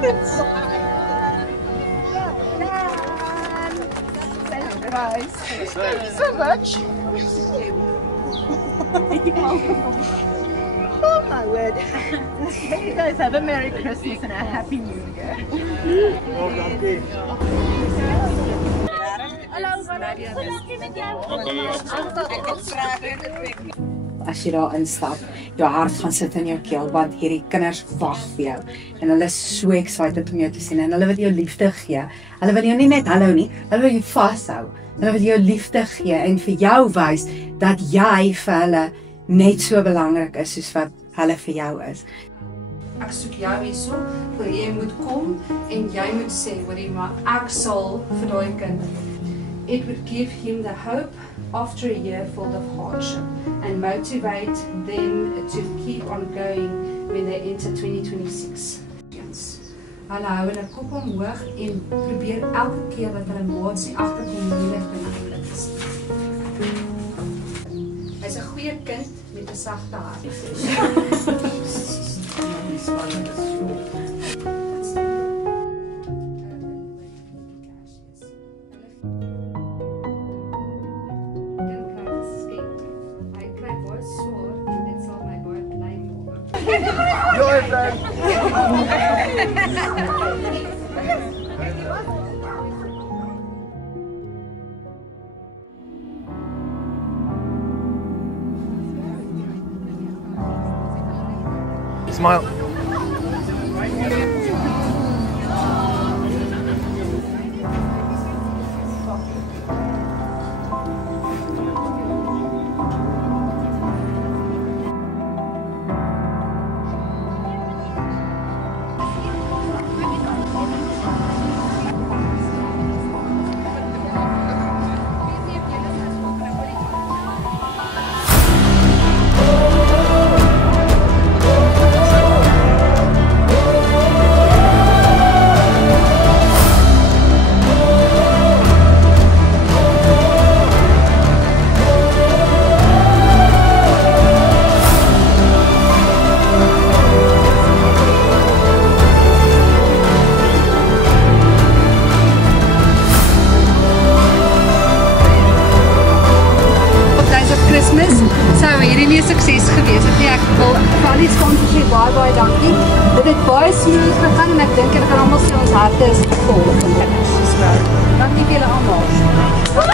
Guys, thank you so much. Oh my word. May you guys have a Merry Christmas and a Happy New Year. As jy daar instap, jou hart gaan sit in jou keel, want hierdie kinders wag vir jou. En hulle is so excited om jou te sien en hulle wil jou liefde gee. Hulle wil jou nie net hallo nie, hulle wil jou vashou. Hulle wil jou liefde gee en vir jou wys dat jy vir hulle net so belangrik is soos wat hulle vir jou is. Ek soek jou hierso, wil jy moet kom en jy moet sê, hoorie, maar ek sal vir daai kind. It would give him the hope after a year full of hardship and motivate them to keep on going when they enter 2026. Hulle hou hulle kop omhoog en probeer elke keer dat hulle maats nie agterkom moeilik benadeel is. Hy's 'n goeie kind met 'n sagte hart. Smile. Sukses gewees. Ek wil van iets van sê baie dankie. Dit het baie smooth gegaan en ek dink en gaan almal sê ons harte is vol van kinders. Dankie vir julle almal.